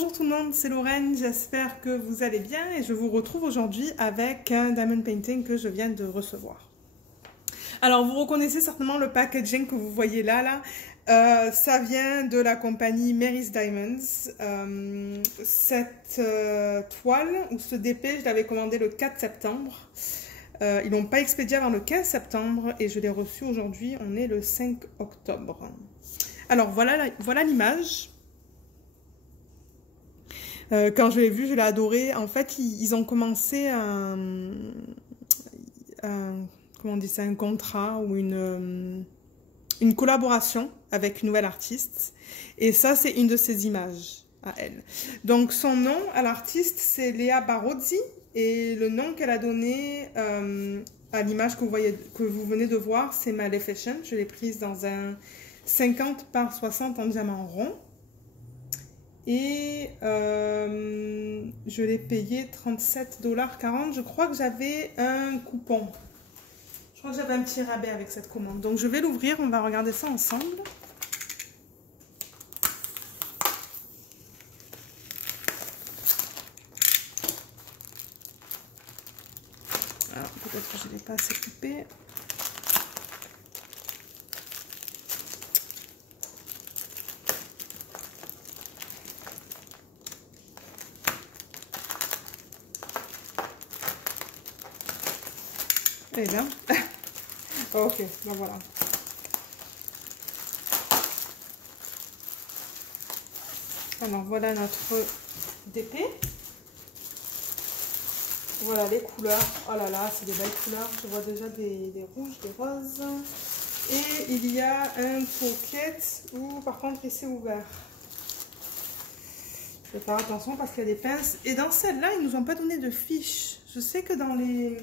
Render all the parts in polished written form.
Bonjour tout le monde, c'est Lorraine, j'espère que vous allez bien et je vous retrouve aujourd'hui avec un diamond painting que je viens de recevoir. Alors vous reconnaissez certainement le packaging que vous voyez là. Ça vient de la compagnie Mary's Diamonds. Cette toile ou ce DP, je l'avais commandé le 4 septembre. Ils l'ont pas expédié avant le 15 septembre et je l'ai reçu aujourd'hui, on est le 5 octobre. Alors voilà l'image. Quand je l'ai vu, je l'ai adoré. En fait, ils ont commencé comment on dit ça, un contrat ou une collaboration avec une nouvelle artiste. Et ça, c'est une de ses images à elle. Donc, son nom à l'artiste, c'est Léa Barozzi. Et le nom qu'elle a donné à l'image que vous venez de voir, c'est Maleficent. Je l'ai prise dans un 50 par 60 en diamant rond. Et je l'ai payé 37,40 $. Je crois que j'avais un coupon. Je crois que j'avais un petit rabais avec cette commande. Donc je vais l'ouvrir, on va regarder ça ensemble. Alors peut-être que je ne l'ai pas assez coupé. Elle est bien. Ok, ben voilà. Alors voilà notre DP. Voilà les couleurs. Oh là là, c'est des belles couleurs. Je vois déjà des rouges, des roses. Et il y a un toolkit où par contre il s'est ouvert. Je vais faire attention parce qu'il y a des pinces. Et dans celle-là, ils ne nous ont pas donné de fiches. Je sais que dans les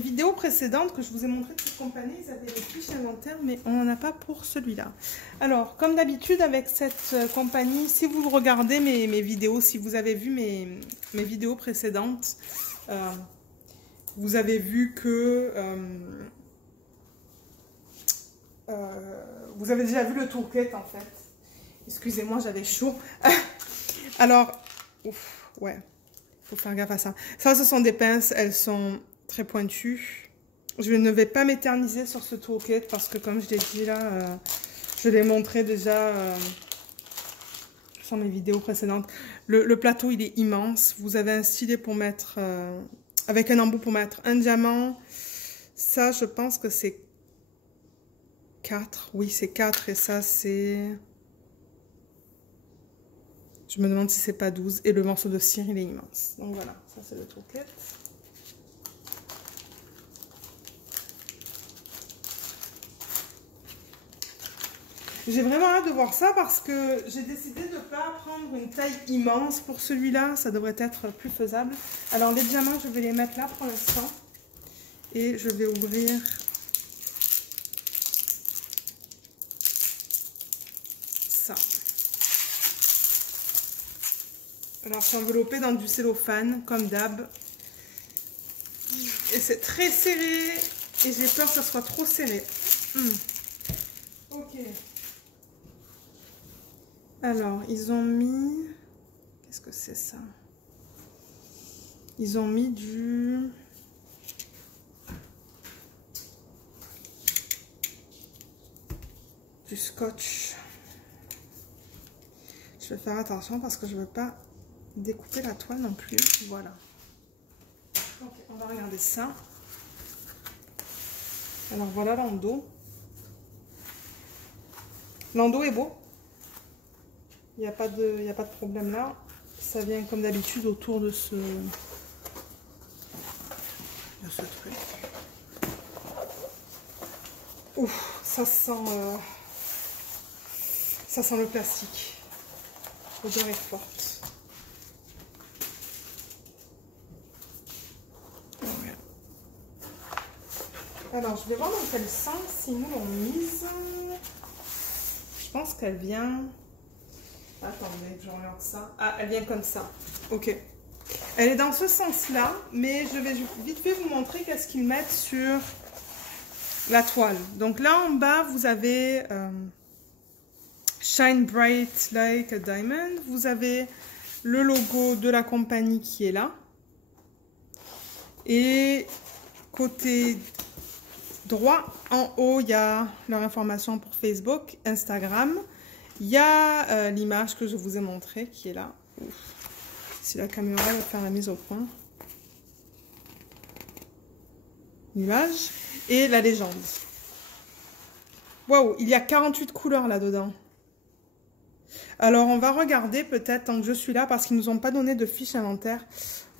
vidéos précédentes que je vous ai montré de cette compagnie, ils avaient des fiches inventaires, mais on n'en a pas pour celui-là. Alors, comme d'habitude avec cette compagnie, si vous regardez mes vidéos, si vous avez vu mes vidéos précédentes, vous avez vu que vous avez déjà vu le toolkit en fait. Excusez-moi, j'avais chaud. Alors, ouf, ouais, faut faire gaffe à ça. Ça, ce sont des pinces, elles sont très pointues. Je ne vais pas m'éterniser sur ce toolkit parce que comme je l'ai dit là, je l'ai montré déjà sur mes vidéos précédentes. Le plateau, il est immense. Vous avez un stylet pour mettre, avec un embout pour mettre un diamant. Ça, je pense que c'est 4. Oui, c'est 4 et ça, c'est... Je me demande si c'est pas 12. Et le morceau de cire, il est immense. Donc voilà, ça c'est le toolkit. J'ai vraiment hâte de voir ça parce que j'ai décidé de ne pas prendre une taille immense pour celui-là. Ça devrait être plus faisable. Alors les diamants, je vais les mettre là pour l'instant. Et je vais ouvrir ça. Alors c'est enveloppé dans du cellophane, comme d'hab. Et c'est très serré. Et j'ai peur que ça soit trop serré. Ok. Alors, ils ont mis... Qu'est-ce que c'est ça? Ils ont mis du scotch. Je vais faire attention parce que je ne veux pas découper la toile non plus. Voilà. Ok, on va regarder ça. Alors, voilà l'endos. L'endos est beau. Il n'y a pas de problème là. Ça vient comme d'habitude autour de ce truc. Ouf, ça sent le plastique. L'odeur est forte. Voilà. Alors, je vais voir dans quel sens ils nous l'ont mise. Je pense qu'elle vient... Attendez, je regarde ça. Ah, elle vient comme ça. Ok. Elle est dans ce sens-là, mais je vais vite fait vous montrer qu'est-ce qu'ils mettent sur la toile. Donc là, en bas, vous avez Shine Bright Like a Diamond. Vous avez le logo de la compagnie qui est là. Et côté droit, en haut, il y a leur information pour Facebook, Instagram. Il y a l'image que je vous ai montrée qui est là. Ouf. Si la caméra va faire la mise au point. L'image et la légende. Waouh, il y a 48 couleurs là-dedans. Alors, on va regarder peut-être, tant que je suis là, parce qu'ils ne nous ont pas donné de fiche inventaire,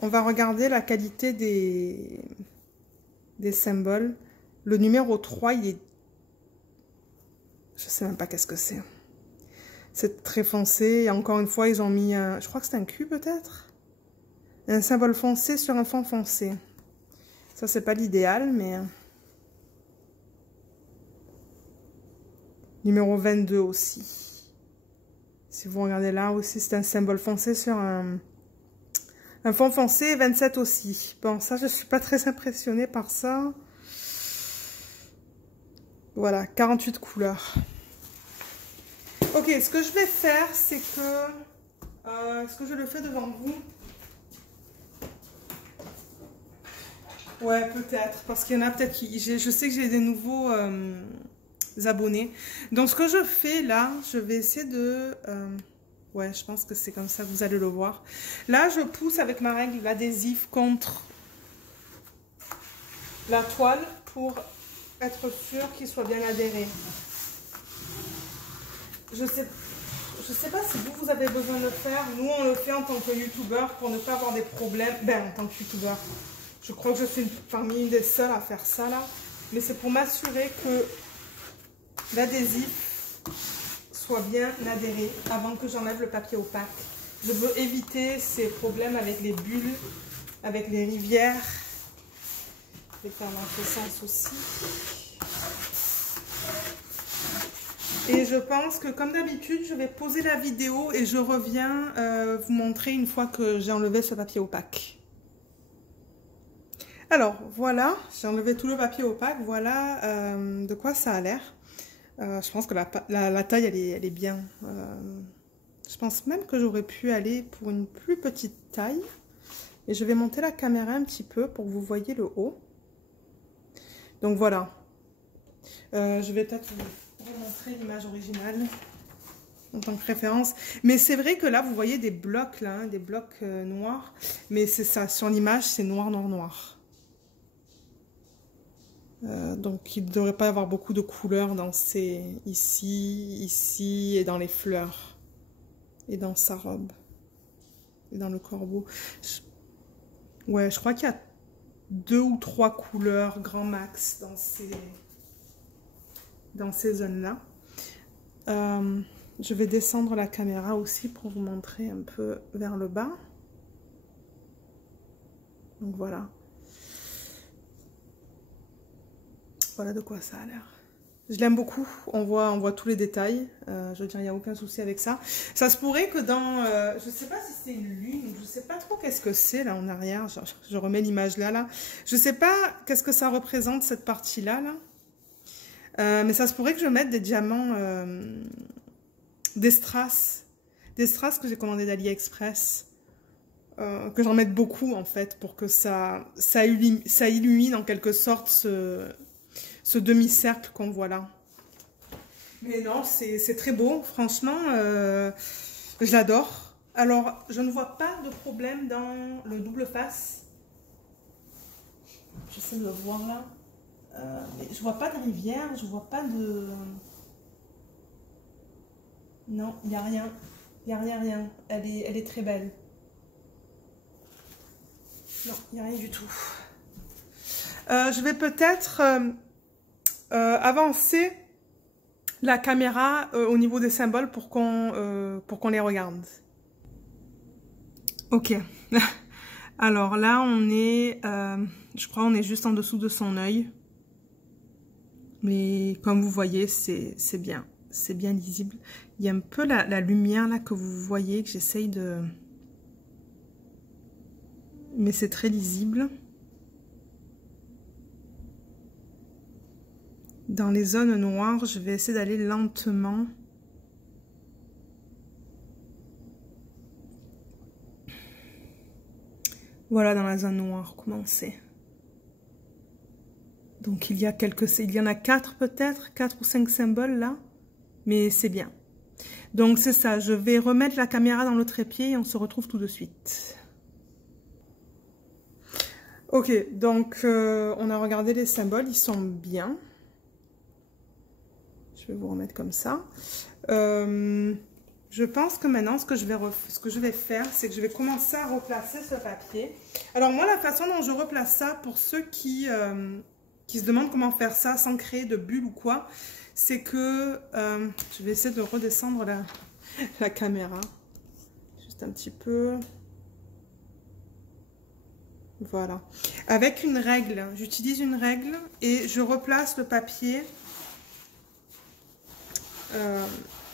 on va regarder la qualité des symboles. Le numéro 3, il est... Je sais même pas qu'est-ce que c'est. C'est très foncé. Et encore une fois, ils ont mis un... Je crois que c'est un Q peut-être. Un symbole foncé sur un fond foncé. Ça, c'est pas l'idéal, mais... Numéro 22 aussi. Si vous regardez là aussi, c'est un symbole foncé sur un fond foncé. 27 aussi. Bon, ça, je suis pas très impressionnée par ça. Voilà, 48 couleurs. Ok, ce que je vais faire, c'est que... est-ce que je le fais devant vous? Ouais, peut-être. Parce qu'il y en a peut-être qui... Je sais que j'ai des nouveaux abonnés. Donc, ce que je fais là, je vais essayer de... ouais, je pense que c'est comme ça que vous allez le voir. Là, je pousse avec ma règle l'adhésif contre la toile pour être sûr qu'il soit bien adhéré. Je sais pas si vous avez besoin de le faire. Nous, on le fait en tant que youtubeur pour ne pas avoir des problèmes. Ben, en tant que youtubeur. Je crois que je suis parmi une des seules à faire ça là. Mais c'est pour m'assurer que l'adhésif soit bien adhéré avant que j'enlève le papier opaque. Je veux éviter ces problèmes avec les bulles, avec les rivières. Je vais faire dans ce sens aussi. Et je pense que comme d'habitude, je vais poser la vidéo et je reviens vous montrer une fois que j'ai enlevé ce papier opaque. Alors voilà, j'ai enlevé tout le papier opaque, voilà de quoi ça a l'air. Je pense que la taille elle est bien. Je pense même que j'aurais pu aller pour une plus petite taille. Et je vais monter la caméra un petit peu pour que vous voyez le haut. Donc voilà. Je vais peut-être vous montrer l'image originale en tant que référence. Mais c'est vrai que là, vous voyez des blocs, là, hein, des blocs noirs. Mais c'est ça, sur l'image, c'est noir, noir, noir. Donc, il ne devrait pas y avoir beaucoup de couleurs dans ces... Ici, et dans les fleurs. Et dans sa robe. Et dans le corbeau. Ouais, je crois qu'il y a 2 ou 3 couleurs grand max dans ces zones-là. Je vais descendre la caméra aussi pour vous montrer un peu vers le bas. Donc voilà. Voilà de quoi ça a l'air. Je l'aime beaucoup, on voit tous les détails. Je veux dire, il n'y a aucun souci avec ça. Ça se pourrait que dans... je ne sais pas si c'est une lune, je ne sais pas trop qu'est-ce que c'est là en arrière. Je remets l'image là. Je ne sais pas qu'est-ce que ça représente cette partie-là. Mais ça se pourrait que je mette des diamants, des strass que j'ai commandé d'AliExpress. Que j'en mette beaucoup en fait pour que ça illumine en quelque sorte ce demi-cercle qu'on voit là. Mais non, c'est très beau, franchement, je l'adore. Alors, je ne vois pas de problème dans le double face. J'essaie de le voir là. Mais je vois pas de rivière, je vois pas de... Non, il n'y a rien. Il n'y a rien, rien. Elle est très belle. Non, il n'y a rien du tout. Je vais peut-être avancer la caméra au niveau des symboles pour qu'on les regarde. Ok. Alors là, on est... je crois on est juste en dessous de son œil. Mais comme vous voyez, c'est bien. C'est bien lisible. Il y a un peu la lumière là que vous voyez, que j'essaye de... Mais c'est très lisible. Dans les zones noires, je vais essayer d'aller lentement Voilà, dans la zone noire, comment c'est. Donc il y en a 4 peut-être, 4 ou 5 symboles là, mais c'est bien. Donc c'est ça, je vais remettre la caméra dans le trépied et on se retrouve tout de suite. Ok, donc on a regardé les symboles, ils sont bien. Je vais vous remettre comme ça. Je pense que maintenant, ce que je vais faire, c'est que je vais commencer à replacer ce papier. Alors moi, la façon dont je replace ça, pour ceux qui se demandent comment faire ça sans créer de bulles ou quoi, c'est que je vais essayer de redescendre la caméra. Juste un petit peu. Voilà. Avec une règle, j'utilise une règle et je replace le papier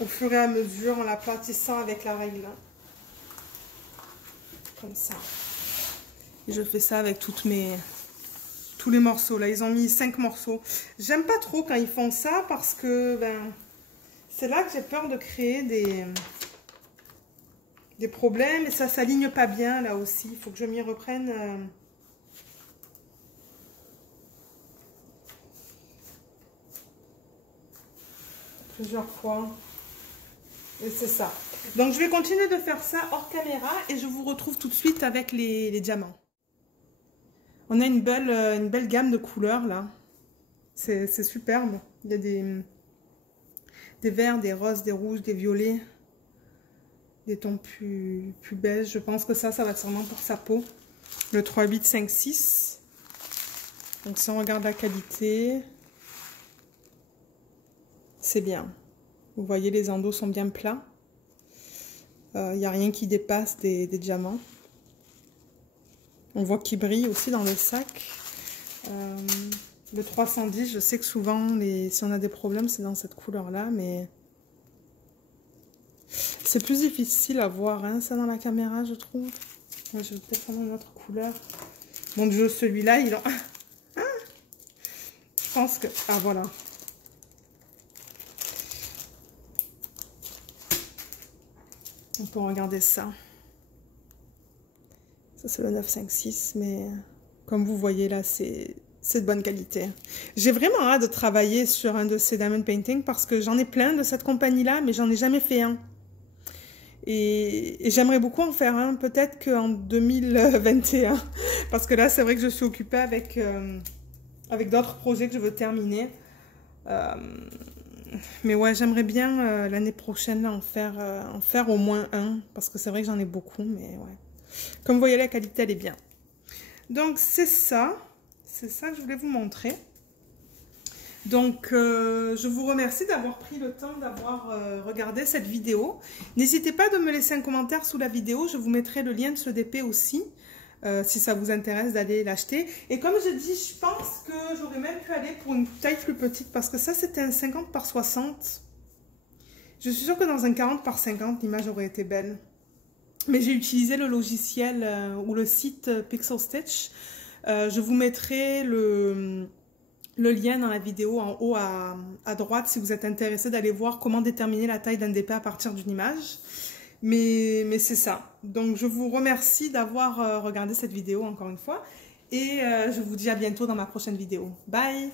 au fur et à mesure en l'aplatissant avec la règle. Comme ça. Et je fais ça avec tous les morceaux. Là, ils ont mis 5 morceaux. J'aime pas trop quand ils font ça parce que c'est là que j'ai peur de créer des problèmes et ça s'aligne pas bien là aussi. Il faut que je m'y reprenne plusieurs fois. Et c'est ça. Donc je vais continuer de faire ça hors caméra et je vous retrouve tout de suite avec les diamants. On a une belle gamme de couleurs là. C'est superbe. Il y a des verts, des roses, des rouges, des violets. Des tons plus beige. Je pense que ça va être sûrement pour sa peau. Le 3, 8, 5, 6. Donc si on regarde la qualité, c'est bien. Vous voyez, les endos sont bien plats. Il n'y a rien qui dépasse des diamants. On voit qu'ils brillent aussi dans le sac. Le 310, je sais que souvent, si on a des problèmes, c'est dans cette couleur-là, mais c'est plus difficile à voir, hein, ça, dans la caméra, je trouve. Moi, je vais peut-être prendre une autre couleur. Mon Dieu, celui-là, il en... Je pense que... Ah, voilà. On peut regarder ça. Ça, c'est le 956, mais comme vous voyez là, c'est de bonne qualité. J'ai vraiment hâte de travailler sur un de ces diamond painting parce que j'en ai plein de cette compagnie-là, mais j'en ai jamais fait un. Et j'aimerais beaucoup en faire un, peut-être qu'en 2021. Parce que là, c'est vrai que je suis occupée avec d'autres projets que je veux terminer. Mais ouais, j'aimerais bien l'année prochaine là, en faire au moins un. Parce que c'est vrai que j'en ai beaucoup, mais ouais. Comme vous voyez, la qualité, elle est bien. Donc, c'est ça. C'est ça que je voulais vous montrer. Donc, je vous remercie d'avoir pris le temps d'avoir regardé cette vidéo. N'hésitez pas de me laisser un commentaire sous la vidéo. Je vous mettrai le lien de ce DP aussi, si ça vous intéresse d'aller l'acheter. Et comme je dis, je pense que j'aurais même pu aller pour une taille plus petite, parce que ça, c'était un 50 par 60. Je suis sûre que dans un 40 par 50, l'image aurait été belle. Mais j'ai utilisé le logiciel ou le site Pixel Stitch. Je vous mettrai le lien dans la vidéo en haut à droite si vous êtes intéressé d'aller voir comment déterminer la taille d'un DP à partir d'une image. Mais c'est ça. Donc je vous remercie d'avoir regardé cette vidéo encore une fois. Et je vous dis à bientôt dans ma prochaine vidéo. Bye!